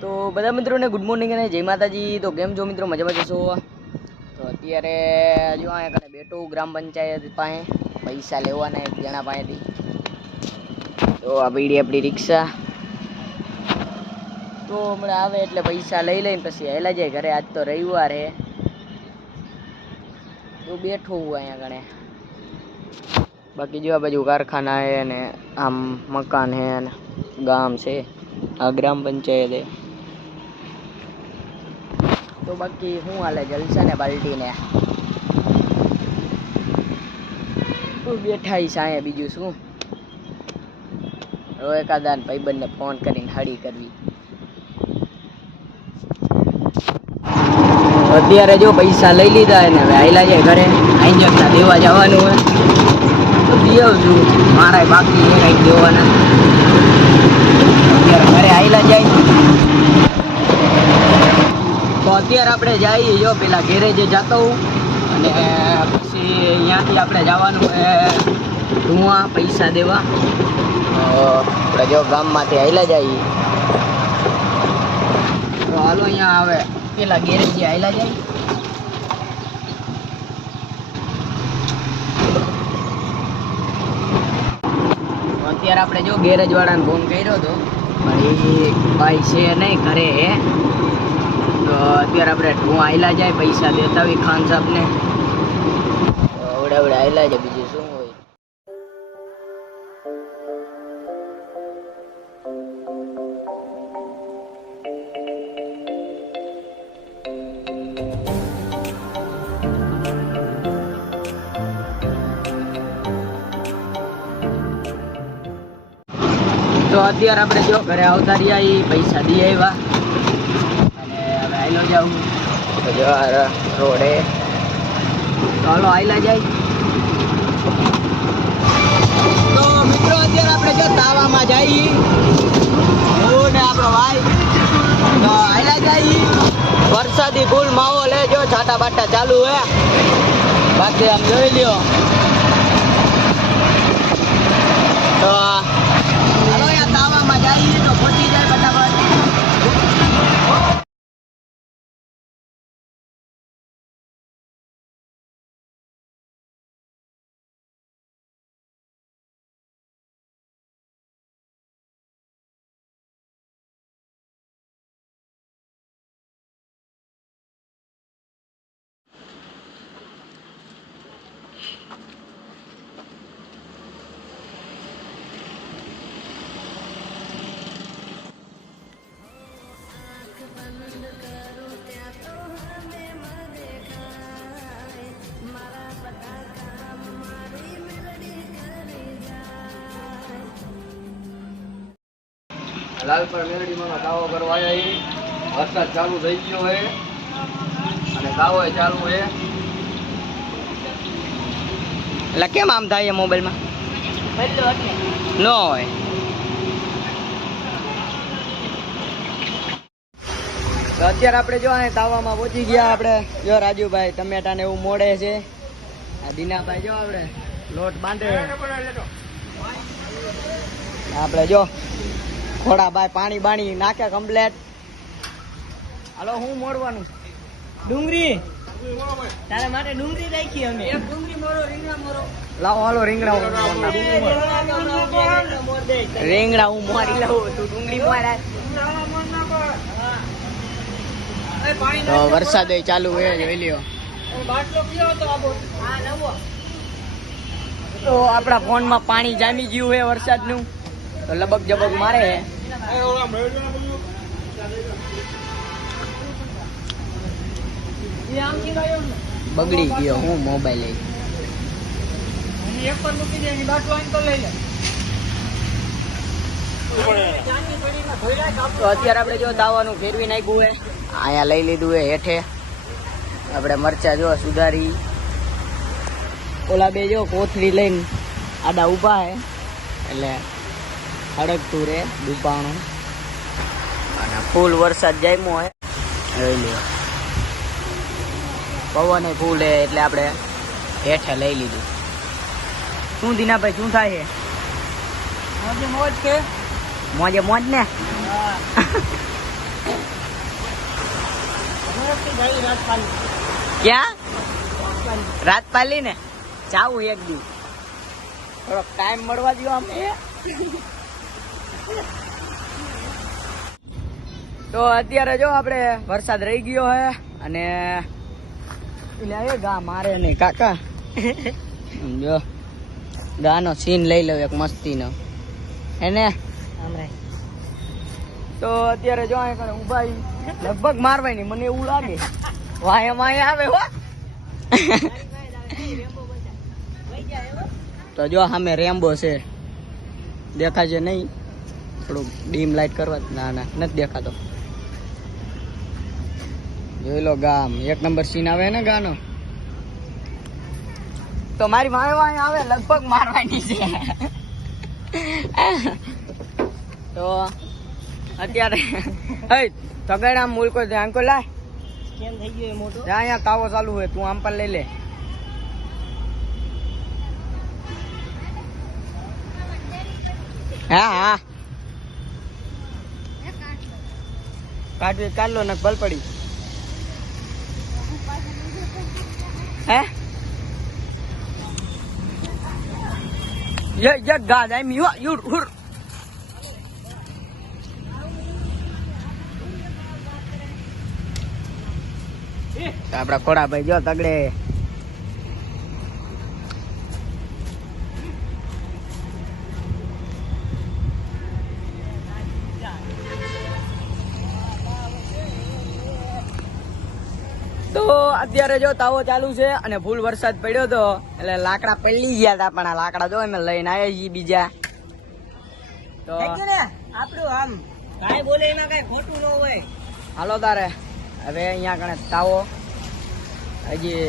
તો બધા મિત્રોને ગુડ મોર્નિંગ અને જય માતાજી। તો કેમ છો મિત્રો, મજામાં જશો? તો અત્યારે જો અહીંયા કને બેઠો ગ્રામ પંચાયત પાસે પૈસા લેવાના એક જણા પાસેથી। તો આ પડી આપણી રિક્ષા, તો હમણાં આવે એટલે પૈસા લઈ લઈને પછી હેલા જાય ઘરે। આજ તો રવિવાર હે, તો બેઠો હું અહીંયા કણે। બાકી જો આ બાજુ કારખાના હે ને આમ મકાન હે ને ગામ છે, આ ગ્રામ પંચાયત હે। તો બાકી શું હાલે, જલસા ને પાલટીને બેઠા સાંયે, બીજું શું। હવે એકાદા ભાઈબંધને ફોન કરીને હળી કરવી। અત્યારે જો પૈસા લઈ લીધા ને હવે આયલા જાય ઘરે, આઈંજકના દેવા જવાનું હોય તો દઈ આવશું। મારા બાકી છે કંઈક દેવાના, અત્યારે ઘરે આયલા જાય। તો અત્યારે આપણે જઈએ જો પેલા ગેરેજે જતો હું, અને પછી અહીંયાથી આપણે જવાનું ધુઆ પૈસા દેવા। આપણે જો ગામમાંથી આવેલા જઈએ, તો હાલો અહીંયા આવે પેલા ગેરેજે આવેલા જાય। અત્યારે આપણે જો ગેરેજ વાળાને ફોન કર્યો હતો, પણ એ ભાઈ છે નહીં ઘરે હે। તો અત્યારે આપણે ધુઆ આવેલા જાય, પૈસા દેતા હોય ખાન સાહેબને, અવડે અવડે આવેલા જાય, બીજું શું હોય। તો અત્યારે આપણે જો ઘરે આવતા રહ્યા, એ પૈસા દઈ આવ્યા અને હવે આયલો જાઉં। તો જો રોડે ચાલો આયલા જાય। તો મિત્રો અત્યારે આપણે જો તાવામાં જઈએ, હું ને આપણો ભાઈ તો આયલા જઈએ। વરસાદી ફૂલ માહોલ હે, જો છાટા બાટા ચાલુ હે, બાકી આમ જોઈ લ્યો। તો હાલો યાર તાવામાં જઈએ તો પહોંચી જાય ફટાફટ। લાલપર મેરડીમાં દાવો કરવા આવ્યા, વરસાદ ચાલુ થઈ ગયો હે અને દાવો ચાલુ હે। એટલે કેમ આમ થાય મોબાઈલમાં ન હોય? તો અત્યારે આપણે જો તાવામાં પહોંચી ગયા। આપણે જો રાજુભાઈ ટમેટા ને એવું મોડે છે, આ દીનાભાઈ જો આપણે લોટ બાંધે, આપણે જો ખોડાભાઈ પાણી બાણી નાખે કમ્પ્લેટ। હાલો હું મોડવાનું ડુંગળી, તારા માટે ડુંગળી રાખી અમે, એક ડુંગળી મોરો રીંગણા મોરો લાવો। હાલો રીંગણા રીંગણા હું મોરી લાવું, તું ડુંગળી મોરા। તો વરસાદ ચાલુ હોય, જોઈ લ્યો। તો આપણા ફોનમાં પાણી જામી ગયું છે વરસાદનું, તો લબક જબક મારે હે। બગડી ગયો હું મોબાઈલ લઈ, તો અત્યારે આપણે જો દાવાનું ફેરવી નાખ્યું હે, અહીંયા લઈ લીધું હે હેઠે। આપણે મરચા જો સુધારી, ઓલા બે જો કોથળી લઈને આડા ઊભા હે, એટલે હડકતું રે દુપાણું, અને ફૂલ વરસાદ જામ્યો હે, જોઈ લ્યો। પવન ફૂલ હે એટલે આપણે હેઠે લઈ લીધું। શું દીનાભાઈ શું થાય છે? મોજે મોજ કે મોજે મોજ ને। ક્યાં રાજપાલી ને જાવું એક દી થોડોક ટાઈમ મળવા દો આમ તો અત્યારે જો આપણે વરસાદ રહી ગયો હે અને એટલે ગા મારે નહીં કાકા જો ગાનો સીન લઈ લઉં એક મસ્તીનો એને તો અત્યારે જો અહીંયા ઉભા લગભગ મારવાય નહીં મને એવું લાગે વાય માય આવે હો તો જો સામે રેમ્બો છે દેખાય નહીં થોડુંક ડીમ લાઈટ કરવા ના ના નથી દેખાતો જોઈ લો ગામ એક નંબર સીન આવે ને ગાનો તો મારી વાય વાય આવે લગભગ મારવાની છે તો અત્યારે તગડા મુલકો ધ્યાન કો લાય કેમ થઈ ગયો મોટો જ્યાં અહીંયા કાવો ચાલુ હોય તું આમ પર લઈ લે હા હા કાઢવી કાઢ લો ને ભલ પડી હે યે ગાજ આઈ મી યુ હુર આપડા ખોડાભાઈ જો તગડે તો અત્યારે જો તાવો ચાલુ છે અને ફૂલ વરસાદ પડ્યો તો એટલે લાકડા પડી ગયા હતા પણ આ લાકડા જો અમે લઈને આવ્યા છીએ બીજા તો આપણું આમ કાઈ બોલે એમાં કઈ ખોટું ન હોય હાલો તારે હવે અહીંયા કણે તાવો હજી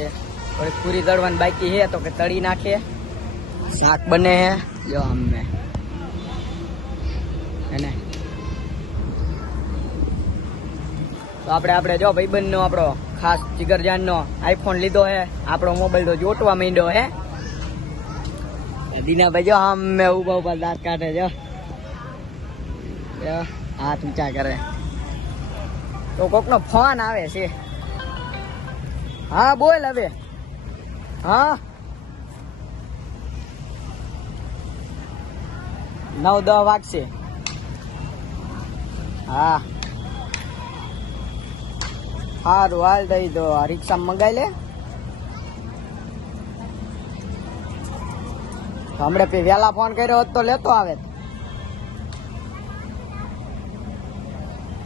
થોડી પૂરી તળવાની બાકી છે તો કે તળી નાખે શાક બને હે જો અમને એને તો આપણે જો ભાઈબંધ નો આપણો ખાસ જીગરજાન નો આઈફોન લીધો હે આપણો મોબાઈલ તો જોટવા માંડ્યો હે દીનાભાઈ જો અમે ઉભા દાંત કાઢે જો હાથ ઊંચા કરે તો કોક નો ફોન આવે છે હા બોલ હવે હા 9-10 વાગશે હા સારું હાલ દઈ તો રિક્ષા મંગાઈ લે હમણાં વહેલા ફોન કર્યો હોત તો લેતો આવે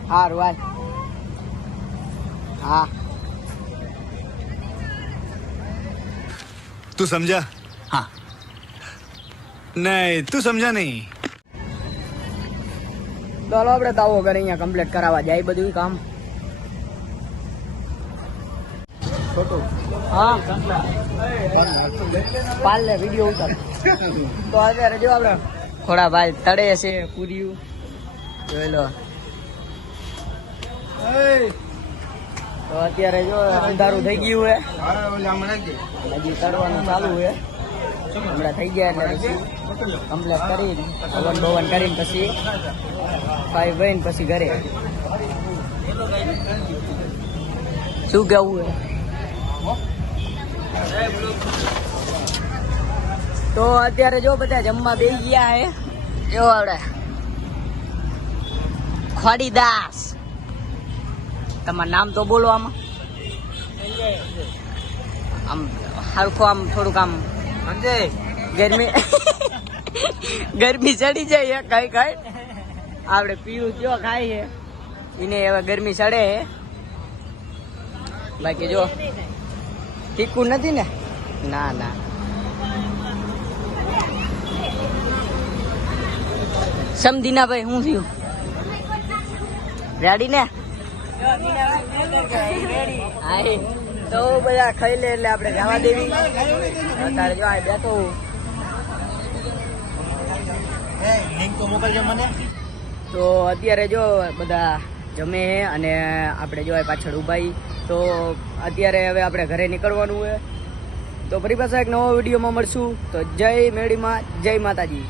સારું હાલ हाँ तू समझा हाँ नहीं तू समझा नहीं ચાલો આપણે તાવો કરે અહીંયા કમ્પ્લીટ કરાવવા જાય બધું કામ હા પાલ લે વિડીયો ઉતાર તો અત્યારે જો આપણે થોડા ભાઈ તળે છે પૂર્યું જોઈ લો તો અત્યારે જો અંધારું થઈ ગયું હે હજી તળવાનું ચાલુ હે હમણાં થઈ ગયા એટલે પછી કમ્પ્લીટ કરી હવન બવન કરીને પછી ખાઈ વહીને પછી ઘરે શું કેવું હે તો અત્યારે જો બધા જમવા બેસી ગયા હે જો આવડે ખોડીદાસ તમારું નામ તો બોલો આમાં આમ હરખો આમ થોડુંક આમ ગરમી ચડી જાય કઈ કઈ આપણે પીવું જો ખાય છે એને હવે ગરમી ચડે છે બાકી જો તીખું નથી ને ના ના સમધીના ભાઈ શું થયું રેડી ને તો બધા ખાઈ લે એટલે આપણે જવા દેવી અત્યારે જો બેઠો તો અત્યારે જો બધા જમે અને આપણે જો પાછળ ઉભાઈ તો અત્યારે હવે આપણે ઘરે નીકળવાનું હોય તો ફરી પાછા એક નવો વિડીયોમાં મળશું તો જય મેળીમાં જય માતાજી.